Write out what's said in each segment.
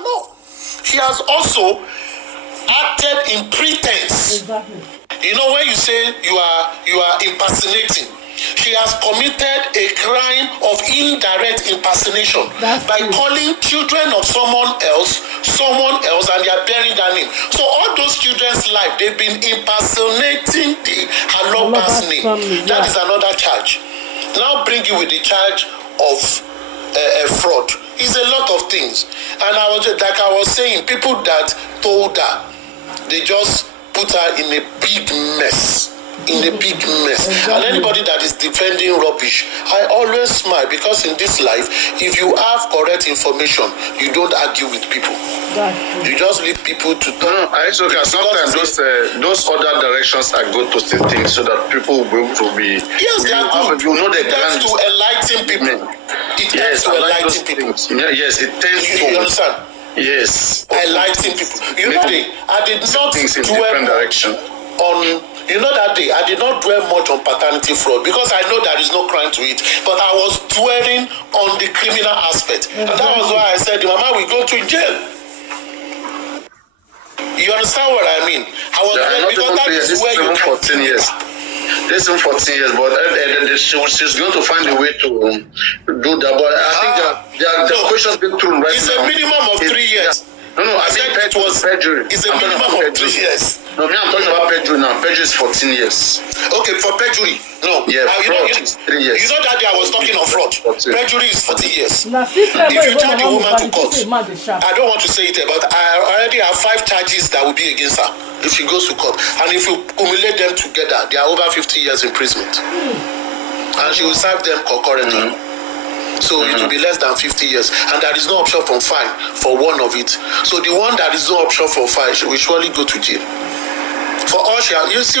No. She has also acted in pretense. Exactly. You know, when you say you are impersonating, she has committed a crime of indirect impersonation by calling children of someone else, and they are bearing their name. So all those children's life, they've been impersonating the Aloba's name. Family, That is another charge. Now bring you with the charge of fraud. It's a lot of things. And I was saying, people that told her, they just put her in a big mess. Exactly. And anybody that is defending rubbish, I always smile, because in this life, if you have correct information, you don't argue with people. You just leave people to talk. Sometimes those other directions are good to say things so that people will be able to be. Yes, they are good. You know, it tends to enlighten people. It tends to enlighten people. Yes, it tends to. You understand? Yes. Enlighten people. You know, I did not dwell on. You know, that day I did not dwell much on paternity fraud because I know there is no crime to it. But I was dwelling on the criminal aspect. And that was why I said, Mama, we go to jail. You understand what I mean? I was because that is where you 14 years. This is 14 years, but she's going to find a way to do that. But I think there are questions being thrown right now. It's a minimum of 3 years. No, I said it was perjury. It's a minimum of 3 years. No, I'm talking about perjury now. Perjury is 14 years. Okay, for perjury. No. Yeah, fraud is 3 years. You know that day I was talking of fraud. 14. Perjury is 40 years. If you charge a woman to court, I don't want to say it, but I already have 5 charges that will be against her if she goes to court. And if you cumulate them together, they are over 50 years imprisonment. And she will serve them concurrently. So it will be less than 50 years. And there is no option for fine for one of it. So the one that is no option for fine, she will surely go to jail. For all you see,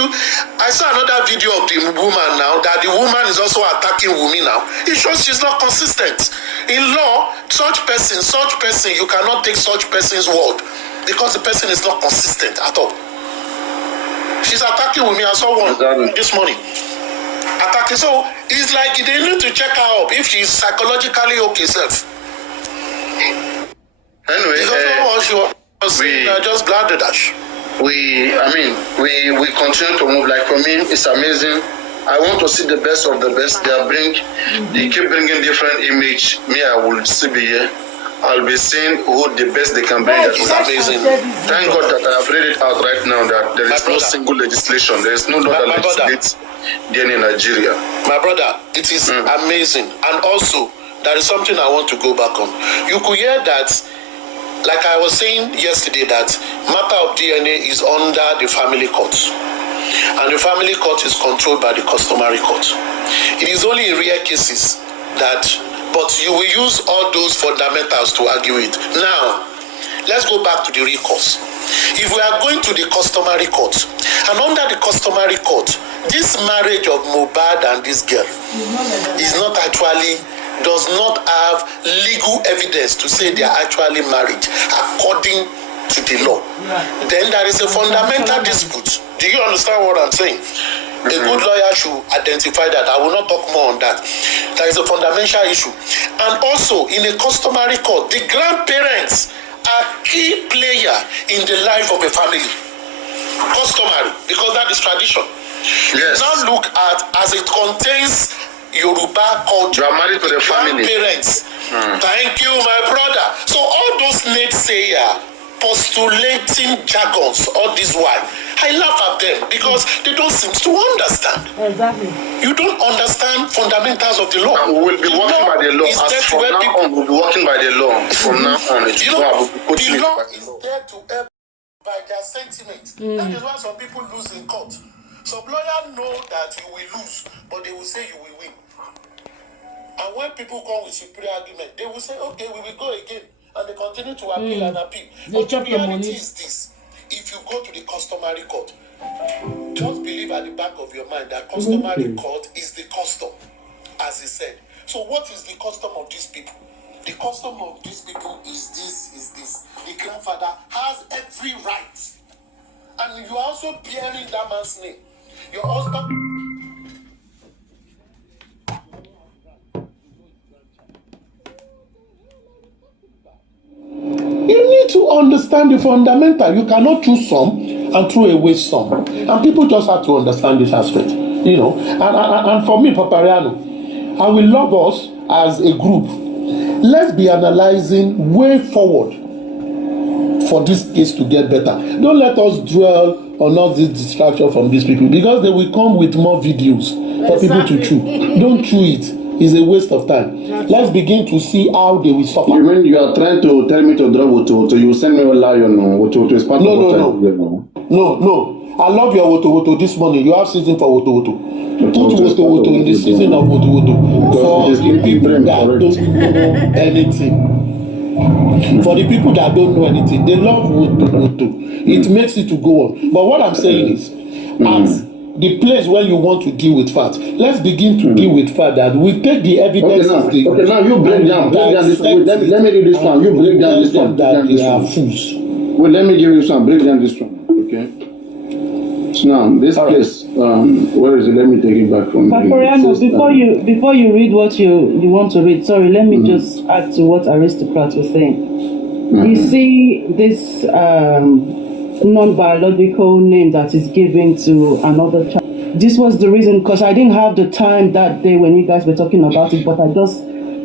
I saw another video of the woman now, that the woman is also attacking Wumi now. It shows she's not consistent. In law, such person, you cannot take such person's word because the person is not consistent at all. She's attacking Wumi. I saw one this morning. Attacking. So it's like they need to check her up if she's psychologically okay self. Anyway, just glad that we continue to move. Like for me, it's amazing. I want to see the best of the best. They keep bringing different image. Me, I will still be here. I'll be seeing who the best they can bring. That is amazing. Thank God that I have read it out right now that there is no single legislation. There is no law that legislates in Nigeria. My brother, it is amazing. And also, there is something I want to go back on. You could hear that, like I was saying yesterday, that matter of DNA is under the family court. And the family court is controlled by the customary court. It is only in rare cases that, but you will use all those fundamentals to argue it. Now, let's go back to the recourse. If we are going to the customary court, and under the customary court, this marriage of Mohbad and this girl does not have legal evidence to say they are actually married according to the law. Then there is a fundamental dispute. Do you understand what I'm saying? A good lawyer should identify that. I will not talk more on that. There is a fundamental issue. And also, in a customary court, the grandparents are key player in the life of a family. Customary, because that is tradition. Yes. Now look at, as it contains Yoruba culture. You are married to the family. Grandparents. Thank you, my brother. So all those naysayers postulating jargons all this while, I laugh at them because they don't seem to understand. Exactly. You don't understand fundamentals of the law. And we will be working by the law. As from now on, we'll be working by the law. From now on, the law is there to help by their sentiment. That is why some people lose in court. Some lawyers know that you will lose, but they will say you will win. And when people come with superior argument, they will say, okay, we will go again. And they continue to appeal and appeal. But the reality is this. If you go to the customary court, just believe at the back of your mind that customary court is the custom, as he said. So what is the custom of these people? The custom of these people is this. The grandfather has every right. And you are also bearing that man's name. Your husband... You need to understand the fundamental. You cannot choose some and throw away some. And people just have to understand this aspect, you know. And for me, Papariano, I will love us as a group. Let's be analyzing way forward for this case to get better. Don't let us dwell on all this distraction from these people, because they will come with more videos for people to chew. Don't chew it. It's a waste of time. Let's begin to see how they will suffer. You mean you are trying to tell me to drop Woto? You send me a lion Woto is part of No. I love your Woto this morning. You have season for Woto. Put Woto in the season of Woto. For the people that don't know anything. For the people that don't know anything, they love Woto. It makes it to go on. But what I'm saying is, at the place where you want to deal with facts, let's begin to deal with fact that we take the evidence. Okay, now you break down this one. Let me do this one. You break down this one. That they are fools. Well, let me give you this one. Break down this one. Okay. So now this place, where is it? Let me take it back from here. Before you read what you want to read, sorry, let me just add to what Aristocrat was saying. You see this non-biological name that is given to another child. This was the reason, because I didn't have the time that day when you guys were talking about it, but I just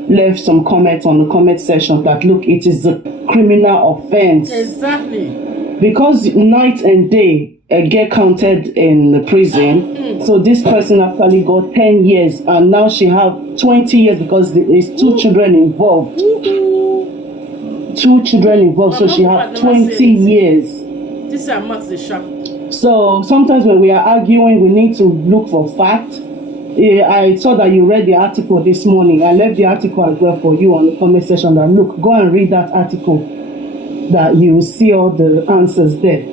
left some comments on the comment section that, look, it is a criminal offense. Exactly. Because night and day get counted in the prison. So this person actually got 10 years and now she have 20 years because there is two children involved. So she have 20 years. This is much the sharp. So sometimes when we are arguing, we need to look for fact. I saw that you read the article this morning. I left the article as well for you on the comment section. That look, go and read that article. That you will see all the answers there.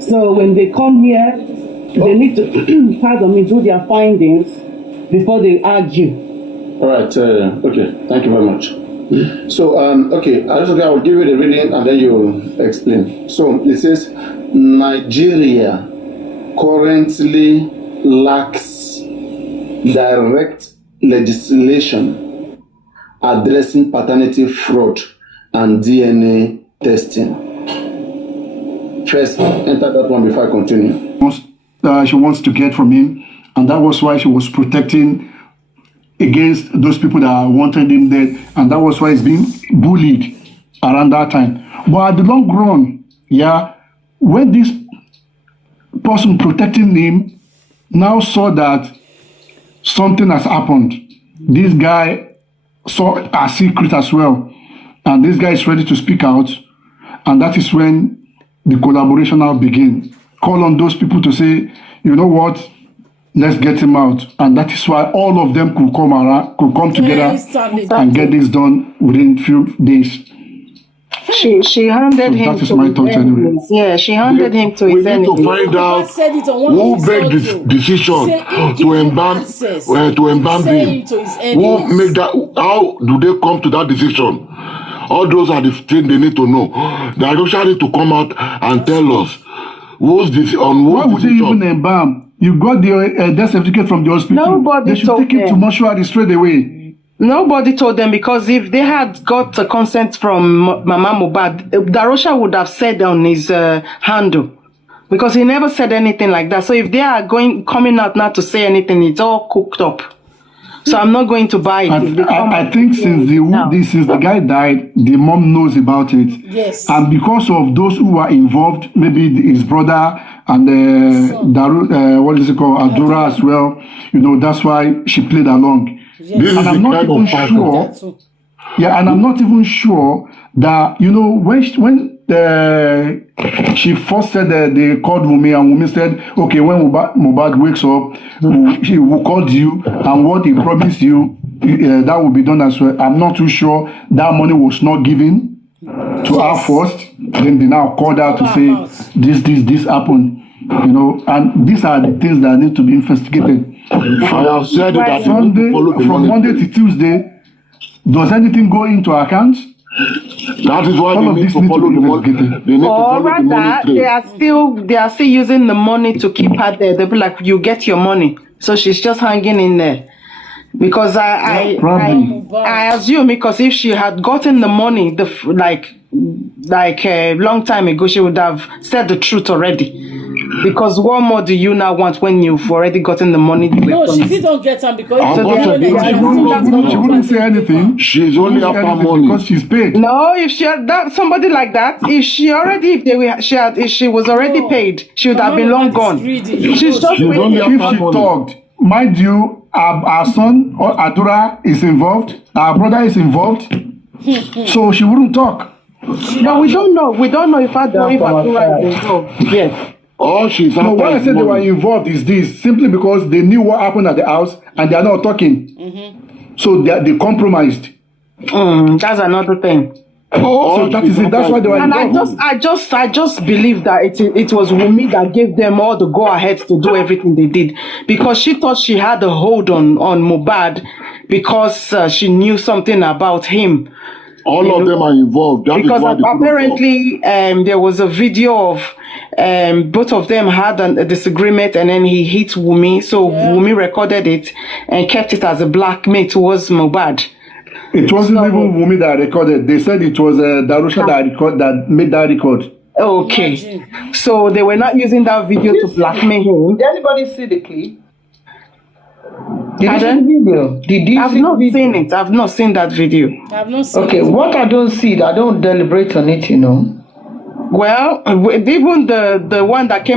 So when they come here, they need to do their findings before they argue. All right. Okay. Thank you very much. So, okay, I will give you the reading and then you will explain. So, it says, Nigeria currently lacks direct legislation addressing paternity fraud and DNA testing. First, enter that one before I continue. She wants to get from him, and that was why she was protecting against those people that wanted him dead, and that was why he's being bullied around that time. But at the long run, when this person protecting him now saw that something has happened, this guy saw a secret as well, and this guy is ready to speak out, and that is when the collaboration now begins. Call on those people to say, you know what, let's get him out. And that is why all of them could come together and get this done within few days. She handed him that is my thought anyway. Yeah, she handed him to his enemies. We need to find out who made the decision to embalm him. Who made that? How do they come to that decision? All those are the things they need to know. They actually need to come out and tell us who's this on who's why would they even embalm? You got the death certificate from the hospital. Nobody they should told take him them. to mortuary straight away. Nobody told them, because if they had got a consent from Mama Mohbad, Darosha would have said on his handle, because he never said anything like that. So if they are coming out not to say anything, it's all cooked up. So I'm not going to buy it. I think since the guy died, the mom knows about it. Yes. And because of those who were involved, maybe his brother and Adora as well, that's why she played along. Yes. This And is I'm the not kind even of sure. And I'm not even sure that when she first said that they called Wumi, and Wumi said, okay, when Mohbad wakes up, he will call you, and what he promised you, that will be done as well. I'm not too sure that money was not given to her first. Then they now called her to say this happened. And these are the things that need to be investigated. I have said that from Monday to Tuesday, does anything go into our accounts? That is why they need to follow the money. Or rather, they are still using the money to keep her there. They'll be like, you get your money. So she's just hanging in there. Because I assume, because if she had gotten the money, like a long time ago, she would have said the truth already. Because what more do you now want when you've already gotten the money? No, she don't get them because She wouldn't say anything. She's only after money because she's paid. No, if she had that somebody like that, if she was already paid, she would have been long gone. She's just waiting. If she talked, mind you, our son or Adura is involved, our brother is involved, so she wouldn't talk. No, we don't know. We don't know if Adura is involved. Yes. Oh, she's No, why I said they were involved is this, simply because they knew what happened at the house and they are not talking. So they compromised. That's another thing. So that is it. That's why they were involved. And I just believe that it was Wunmi that gave them all the go ahead to do everything they did, because she thought she had a hold on Mohbad because she knew something about him. All of them are involved. That because apparently there was a video of both of them had a disagreement, and then he hit Wunmi. So Wunmi recorded it and kept it as a blackmail towards Mohbad. It wasn't even Wunmi that recorded. They said it was Darusha that made that record. Okay. So they were not using that video to blackmail him. Did anybody see the clip? Did you see the video? Did you I've not seen it. I've not seen that video. I've not seen Okay, it. what I don't see, I don't deliberate on it, Well, even the one that came